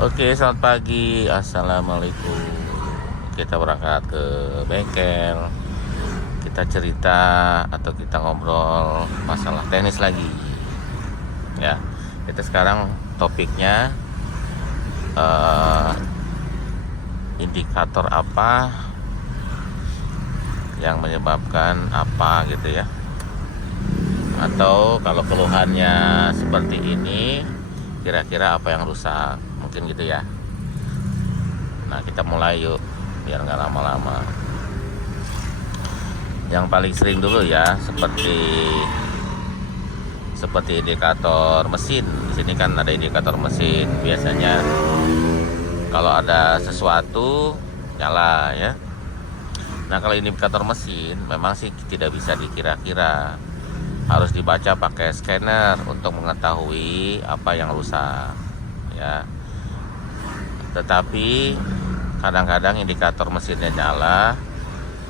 Oke, selamat pagi. Assalamualaikum. Kita berangkat ke bengkel. Kita cerita atau kita ngobrol masalah tenis lagi. Ya, kita sekarang topiknya eh, indikator apa yang menyebabkan apa gitu ya. Atau kalau keluhannya seperti ini, kira-kira apa yang rusak? Mungkin gitu ya. Nah, kita mulai yuk biar nggak lama-lama. Yang paling sering dulu ya, seperti indikator mesin. Di sini kan ada indikator mesin. Biasanya kalau ada sesuatu nyala ya. Nah, kalau indikator mesin memang sih tidak bisa dikira-kira. Harus dibaca pakai scanner untuk mengetahui apa yang rusak ya. Tetapi kadang-kadang indikator mesinnya nyala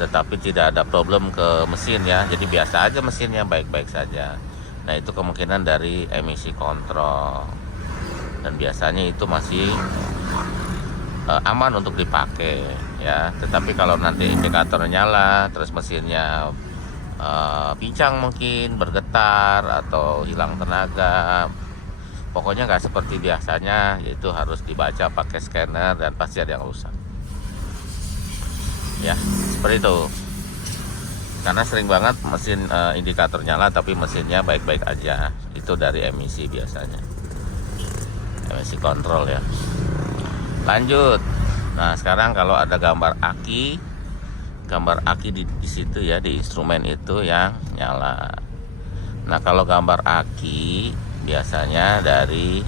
tetapi tidak ada problem ke mesin ya, jadi biasa aja mesinnya, baik-baik saja. Nah, itu kemungkinan dari emisi kontrol dan biasanya itu masih aman untuk dipakai ya. Tetapi kalau nanti indikator nyala terus mesinnya pincang, mungkin bergetar atau hilang tenaga, pokoknya nggak seperti biasanya, yaitu harus dibaca pakai scanner dan pasti ada yang rusak ya, seperti itu. Karena sering banget mesin indikator nyala tapi mesinnya baik-baik aja, itu dari emisi biasanya, emisi kontrol ya. Lanjut. Nah, sekarang kalau ada gambar aki di situ ya, di instrumen itu yang nyala. Nah, kalau gambar aki biasanya dari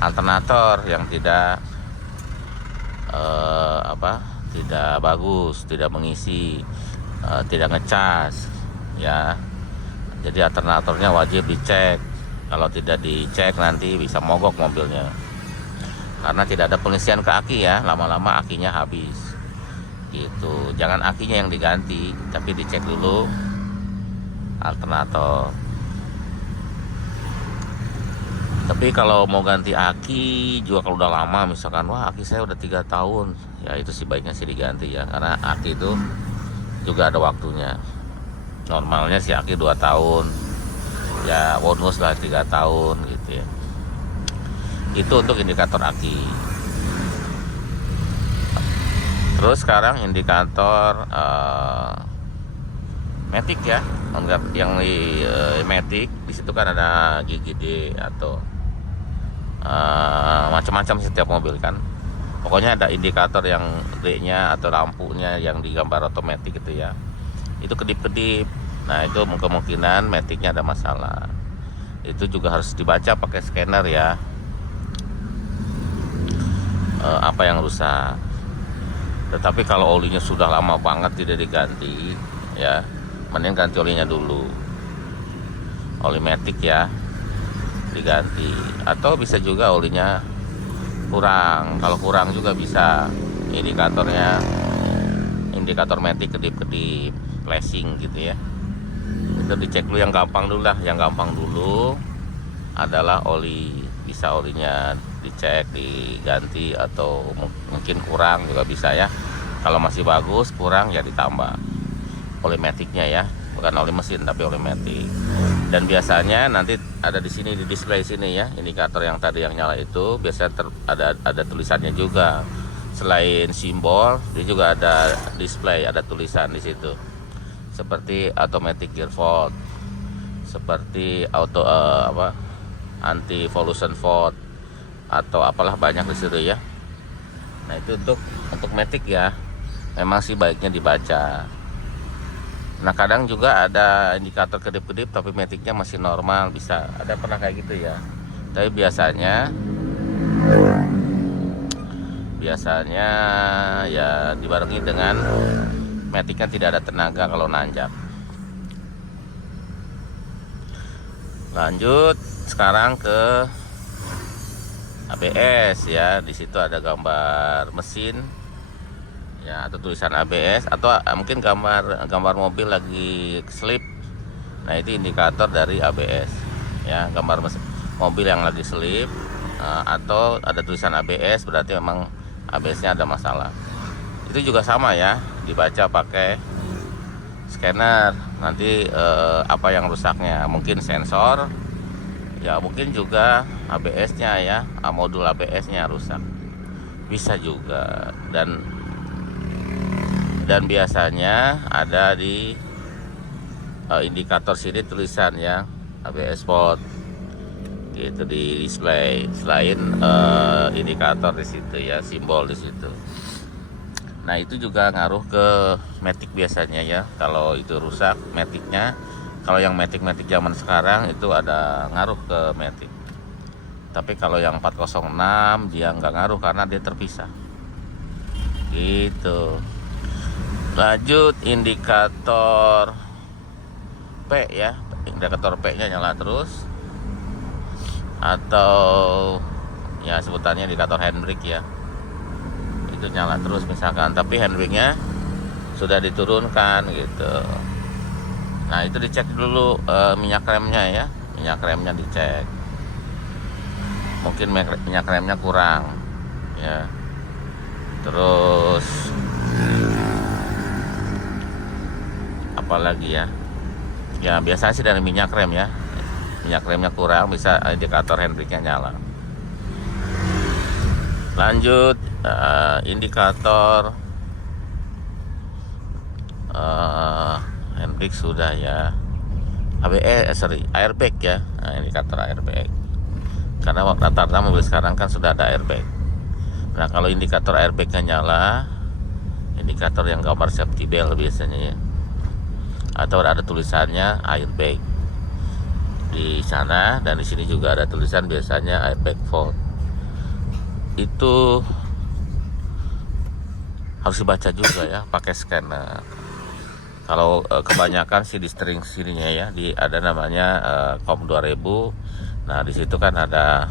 alternator yang tidak tidak bagus, tidak mengisi, tidak ngecas ya. Jadi alternatornya wajib dicek. Kalau tidak dicek nanti bisa mogok mobilnya, karena tidak ada pengisian ke aki ya. Lama-lama akinya habis gitu. Jangan akinya yang diganti, tapi dicek dulu alternator. Tapi kalau mau ganti aki juga, kalau udah lama, misalkan wah aki saya udah 3 tahun ya, itu sih baiknya sih diganti ya, karena aki itu juga ada waktunya. Normalnya si aki 2 tahun ya, bonus lah 3 tahun gitu ya. Itu untuk indikator aki. Terus sekarang indikator matic ya, yang di matic di situ kan ada gigi D atau macam-macam setiap mobil kan. Pokoknya ada indikator yang D-nya atau lampunya yang digambar otomatis gitu ya. Itu kedip-kedip. Nah, itu kemungkinan maticnya ada masalah. Itu juga harus dibaca pakai scanner ya. Apa yang rusak. Tetapi kalau olinya sudah lama banget tidak diganti ya, mending ganti olinya dulu. Oli matic ya diganti, atau bisa juga olinya kurang. Kalau kurang juga bisa indikator matic kedip-kedip, flashing gitu ya. Itu dicek dulu yang gampang dulu lah. Yang gampang dulu adalah oli. Bisa olinya dicek, diganti, atau mungkin kurang juga bisa ya. Kalau masih bagus, kurang ya ditambah oli maticnya ya, bukan oli mesin tapi oli matic. Dan biasanya nanti ada di sini, di display sini ya, indikator yang tadi yang nyala itu biasanya ada tulisannya juga. Selain simbol, dia juga ada display, ada tulisan di situ. Seperti automatic gear fault, seperti anti evolution fault, atau apalah banyak di situ ya. Nah, itu untuk matic ya. Memang sih baiknya dibaca. Nah, kadang juga ada indikator kedip-kedip tapi maticnya masih normal, bisa ada, pernah kayak gitu ya. Tapi biasanya ya dibarengi dengan maticnya tidak ada tenaga kalau nanjak. Lanjut sekarang ke ABS ya. Di situ ada gambar mesin ya, atau tulisan ABS, atau mungkin gambar mobil lagi slip. Nah, itu indikator dari ABS ya, gambar mobil yang lagi slip atau ada tulisan ABS, berarti memang ABS-nya ada masalah. Itu juga sama ya, dibaca pakai scanner. Nanti apa yang rusaknya, mungkin sensor ya, mungkin juga ABS-nya ya, modul ABS-nya rusak, bisa juga. Dan biasanya ada di indikator sini tulisan ya ABS fault gitu di display, selain indikator di situ ya, simbol di situ. Nah itu juga ngaruh ke matic biasanya ya, kalau itu rusak maticnya. Kalau yang matic zaman sekarang itu ada ngaruh ke matic, tapi kalau yang 406 dia nggak ngaruh karena dia terpisah gitu. Lanjut, indikator P ya, indikator P nya nyala terus, atau ya sebutannya indikator handbrake ya, itu nyala terus misalkan, tapi handbrake-nya sudah diturunkan gitu. Nah itu dicek dulu minyak remnya ya, minyak remnya dicek, mungkin minyak remnya kurang ya. Terus apalagi ya, ya biasanya sih dari minyak rem ya, minyak remnya kurang, bisa indikator handbrake-nya nyala. Lanjut, indikator handbrake sudah ya, airbag ya, indikator airbag, karena rata-rata mobil sekarang kan sudah ada airbag. Nah kalau indikator airbag-nya nyala, indikator yang gambar safety belt biasanya ya, atau ada tulisannya airbag di sana, dan di sini juga ada tulisan biasanya airbag fault. Itu harus dibaca juga ya pakai scanner. Kalau kebanyakan sih di string sininya ya, ada namanya COM 2000. Nah di situ kan ada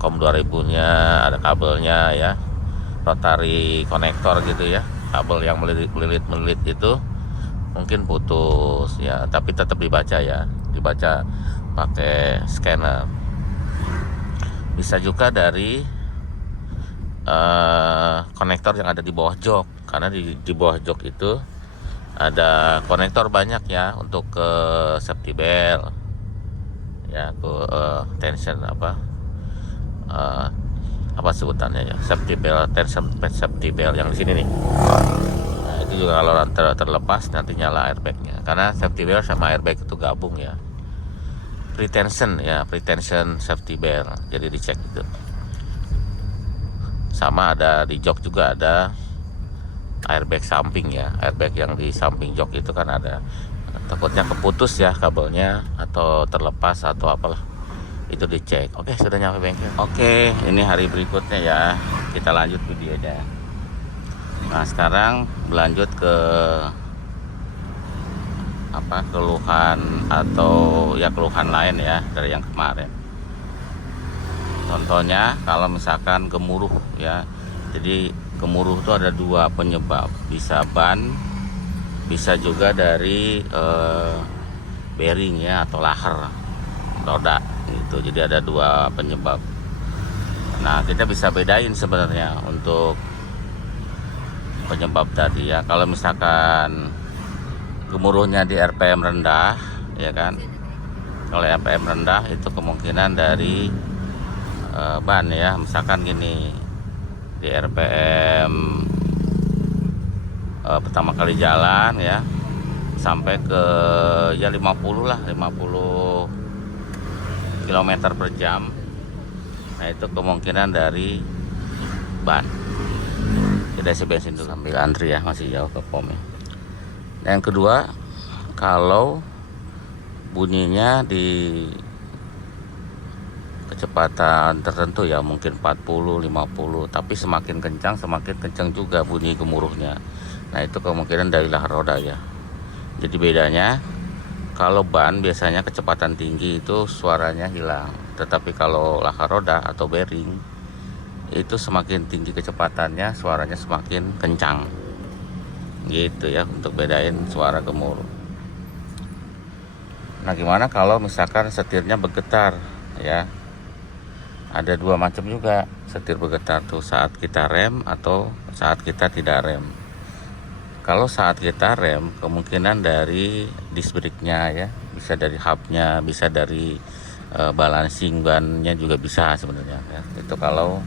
COM 2000-nya, ada kabelnya ya, rotary konektor gitu ya, kabel yang melilit itu mungkin putus ya, tapi tetap dibaca ya, dibaca pakai scanner. Bisa juga dari konektor yang ada di bawah jok, karena di bawah jok itu ada konektor banyak ya, untuk ke safety belt ya, ke tension apa sebutannya ya, safety belt, tension safety belt yang di sini nih. Nah, itu juga kalau terlepas nanti nyala airbagnya, karena safety belt sama airbag itu gabung ya, pretension ya, pretension safety belt, jadi dicek itu. Sama ada di jok juga ada airbag samping ya, airbag yang di samping jok itu kan ada, takutnya keputus ya kabelnya, atau terlepas atau apalah, itu dicek. Oke, sudah nyampe bengkel. Oke, ini hari berikutnya ya, kita lanjut videonya. Nah sekarang berlanjut ke keluhan, atau ya keluhan lain ya dari yang kemarin. Contohnya kalau misalkan gemuruh ya, jadi gemuruh itu ada dua penyebab, bisa ban, bisa juga dari bearing ya, atau lahar roda gitu. Jadi ada dua penyebab. Nah kita bisa bedain sebenarnya untuk penyebab tadi ya. Kalau misalkan gemuruhnya di RPM rendah ya kan, kalau RPM rendah itu kemungkinan dari ban ya. Misalkan gini, di RPM pertama kali jalan ya, sampai ke ya 50 lah, 50 km per jam. Nah itu kemungkinan dari ban. Kita isi bensin dulu sambil antri ya, masih jauh ke pomnya. Yang kedua, kalau bunyinya di kecepatan tertentu ya, mungkin 40, 50, tapi semakin kencang juga bunyi gemuruhnya. Nah itu kemungkinan dari lahar roda ya. Jadi bedanya, kalau ban biasanya kecepatan tinggi itu suaranya hilang, tetapi kalau lahar roda atau bearing itu semakin tinggi kecepatannya, suaranya semakin kencang gitu ya, untuk bedain suara gemuruh. Nah gimana kalau misalkan setirnya bergetar ya, Ada dua macam juga setir bergetar tuh, saat kita rem atau saat kita tidak rem. Kalau saat kita rem, kemungkinan dari disc brake-nya ya, bisa dari hubnya, bisa dari balancing bannya juga bisa sebenarnya ya. Itu kalau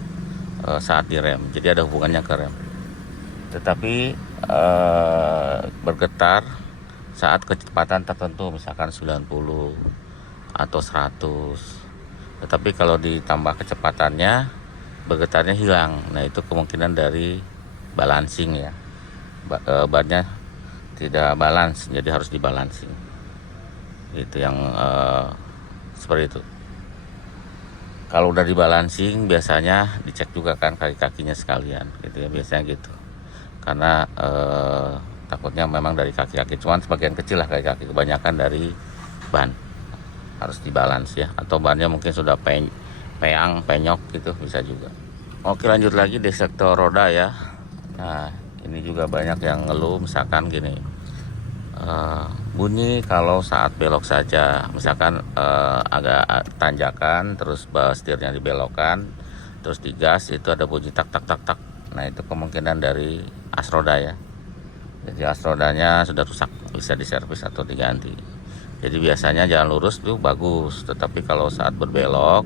saat direm, jadi ada hubungannya ke rem. Tetapi bergetar saat kecepatan tertentu, misalkan 90 atau 100. Tetapi kalau ditambah kecepatannya, bergetarnya hilang. Nah, itu kemungkinan dari balancing ya. Bannya tidak balance, jadi harus dibalancing. Itu yang seperti itu. Kalau udah dibalancing, biasanya dicek juga kan kaki-kakinya sekalian, gitu ya, biasanya gitu. Karena takutnya memang dari kaki-kaki, cuman sebagian kecil lah kaki-kaki, kebanyakan dari ban. Harus dibalance ya, atau bannya mungkin sudah penyok gitu, bisa juga. Oke, lanjut lagi di sektor roda ya. Nah, ini juga banyak yang ngeluh, misalkan gini, bunyi kalau saat belok saja, misalkan agak tanjakan, terus setirnya dibelokkan, terus digas, itu ada bunyi tak tak tak tak. Nah, itu kemungkinan dari as roda ya. Jadi as rodanya sudah rusak, bisa diservis atau diganti. Jadi biasanya jalan lurus itu bagus, tetapi kalau saat berbelok,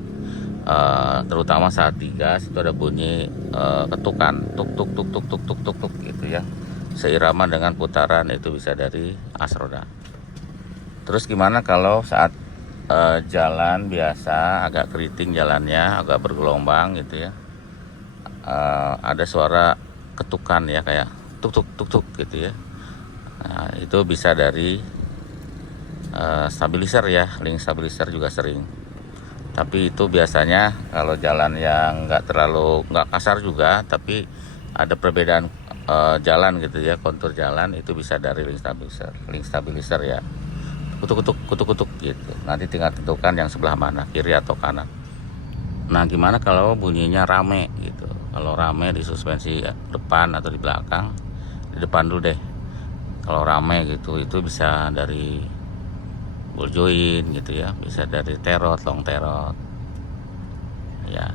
terutama saat digas, itu ada bunyi ketukan, tuk tuk tuk tuk tuk tuk tuk tuk gitu ya, seirama dengan putaran, itu bisa dari as roda. Terus gimana kalau saat jalan biasa, agak keriting jalannya, agak bergelombang gitu ya, ada suara ketukan ya, kayak tuk tuk tuk tuk gitu ya. Nah, itu bisa dari stabilizer ya, link stabilizer juga sering. Tapi itu biasanya kalau jalan yang nggak kasar juga, tapi ada perbedaan jalan gitu ya, kontur jalan, itu bisa dari link stabilizer ya, kutuk gitu. Nanti tinggal tentukan yang sebelah mana, kiri atau kanan. Nah, gimana kalau bunyinya rame gitu? Kalau rame di suspensi depan atau di belakang, di depan dulu deh. Kalau rame gitu, itu bisa dari ball joint gitu ya, bisa dari terot, long terot ya.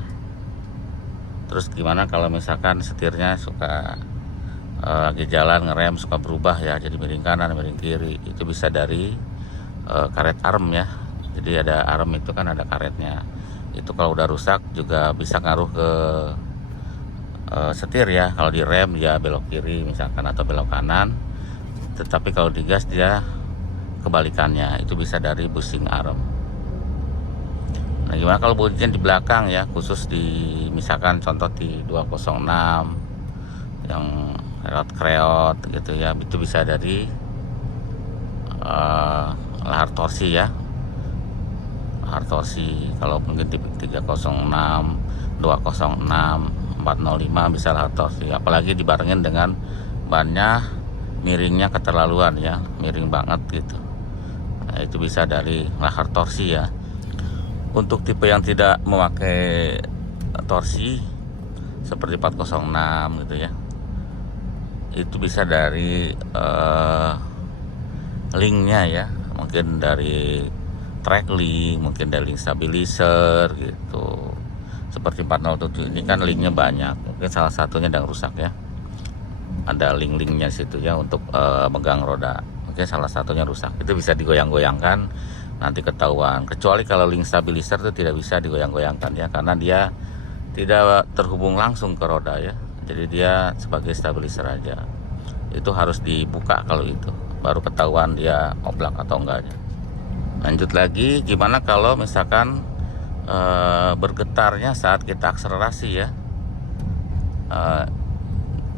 Terus gimana kalau misalkan setirnya suka lagi jalan ngerem suka berubah ya, jadi miring kanan, miring kiri, itu bisa dari karet arm ya. Jadi ada arm itu kan ada karetnya, itu kalau udah rusak juga bisa ngaruh ke setir ya. Kalau direm dia belok kiri misalkan atau belok kanan, tetapi kalau digas dia kebalikannya, itu bisa dari bushing arm. Nah, gimana kalau bunyinya di belakang ya, khusus di misalkan contoh di 206 yang kreot gitu ya, itu bisa dari lahar torsi ya, lahar torsi. Kalau mungkin tipe 306, 206, 405 bisa lahar torsi, apalagi dibarengin dengan bannya miringnya keterlaluan ya, miring banget gitu. Nah, itu bisa dari lahar torsi ya. Untuk tipe yang tidak memakai torsi seperti 406 gitu ya, itu bisa dari linknya ya, mungkin dari track link, mungkin dari link stabilizer gitu. Seperti 407 ini kan linknya banyak, mungkin salah satunya yang rusak ya, ada link-linknya situ ya untuk megang roda, mungkin salah satunya rusak, itu bisa digoyang-goyangkan, nanti ketahuan. Kecuali kalau link stabilizer itu tidak bisa digoyang-goyangkan ya, karena dia tidak terhubung langsung ke roda ya, jadi dia sebagai stabilizer aja. Itu harus dibuka, kalau itu baru ketahuan dia oblak atau enggaknya. Lanjut lagi, gimana kalau misalkan bergetarnya saat kita akselerasi ya,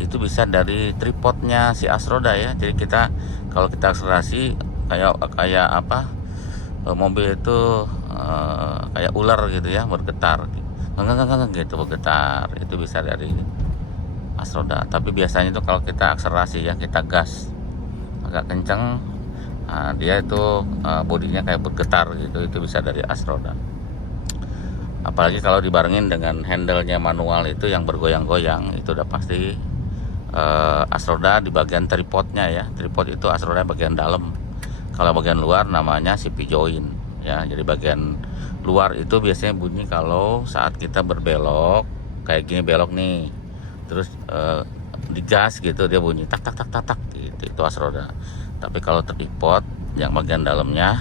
itu bisa dari tripodnya si as roda ya. Jadi kita kalau kita akselerasi kayak apa, mobil itu kayak ular gitu ya, bergetar gitu, bergetar, itu bisa dari as roda. Tapi biasanya itu kalau kita akselerasi ya, kita gas agak kenceng, nah, dia itu bodinya kayak bergetar gitu, itu bisa dari as roda. Apalagi kalau dibarengin dengan handle-nya manual itu yang bergoyang-goyang, itu udah pasti as roda di bagian tripodnya ya. Tripod itu as roda bagian dalam, kalau bagian luar namanya CP joint. ya. Jadi bagian luar itu biasanya bunyi kalau saat kita berbelok kayak gini, belok nih, terus digas gitu dia bunyi tak tak tak tak tak gitu, itu as roda. Tapi kalau tripod yang bagian dalamnya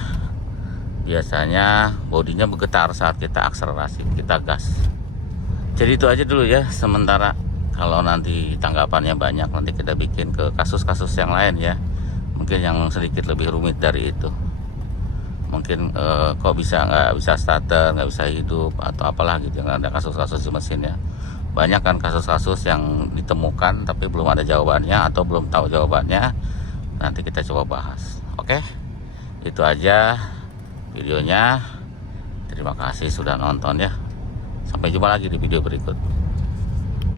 biasanya bodinya bergetar saat kita akselerasi, kita gas. Jadi itu aja dulu ya sementara. Kalau nanti tanggapannya banyak, nanti kita bikin ke kasus-kasus yang lain ya, mungkin yang sedikit lebih rumit dari itu. Mungkin kok nggak bisa starter, nggak bisa hidup atau apalah gitu. Nggak ada kasus-kasus di mesin ya. Banyak kan kasus-kasus yang ditemukan tapi belum ada jawabannya atau belum tahu jawabannya. Nanti kita coba bahas. Oke, itu aja videonya. Terima kasih sudah nonton ya. Sampai jumpa lagi di video berikut.